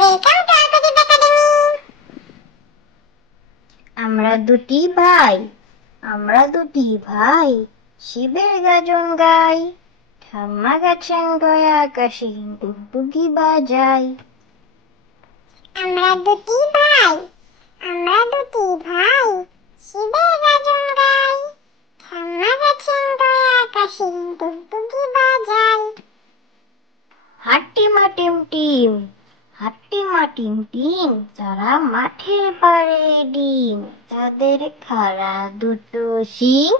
Welcome to Alphabet Academy. আমরা দুটি ভাই শিবের গাজন গাই। ঠাম্মা গেছেন গয়া আকাশে ডুগডুগি বাজাই। আমরা দুটি ভাই শিবের গাজন গাই। ঠাম্মা গেছেন গয়া আকাশে ডুগডুগি বাজাই। হাট্টিমা টিম টিম তারা মাঠের পাড়ে ডিম। তাদের খাড়া দুটো শিং,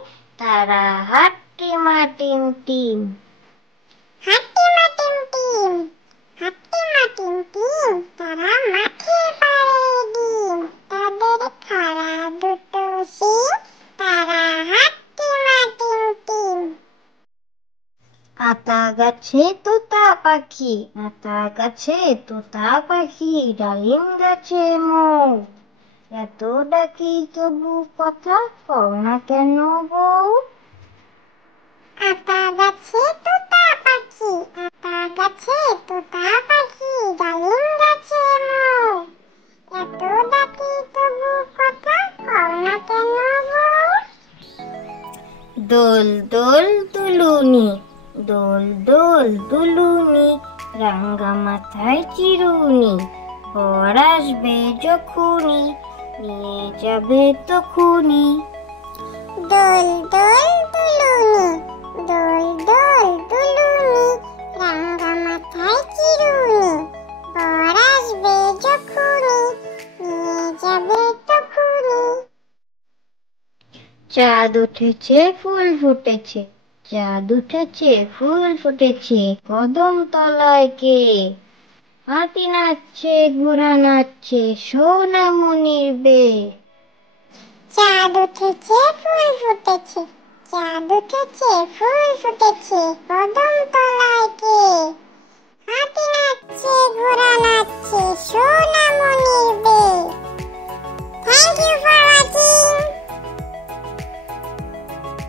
তারা হাট্টিমা টিম টিম। হাট্টিমা টিম টিম তারা মাঠের পাড়ে ডিম। তাদের খাড়া দুটো শিং, তারা হাট্টিমা টিম টিম। আতা গাছে তোতা পাখি ডালিম গাছে মৌ। এত ডাকি তবু কথা কও না কেন বউ। আতা গাছে তোতা পাখি ডালিম গাছে মৌ। এত ডাকি তবু কথা কও না কেন বউ। দোল দোল দুলুনি রাঙ্গা মাথায় চিরুনি। বর আসবে যখুনি নিয়ে যাবে তখুনি। দোল দোল দুলুনি রাঙ্গা মাথায় চিরুনি। বর আসবে যখুনি নিয়ে যাবে তখুনি। চাঁদ উঠেছে ফুল ফুটেছে কদম তলায় কে। হাতি নাচছে ঘোড়া নাচছে সোনামণির বে। চাঁদ উঠেছে ফুল ফুটেছে কদম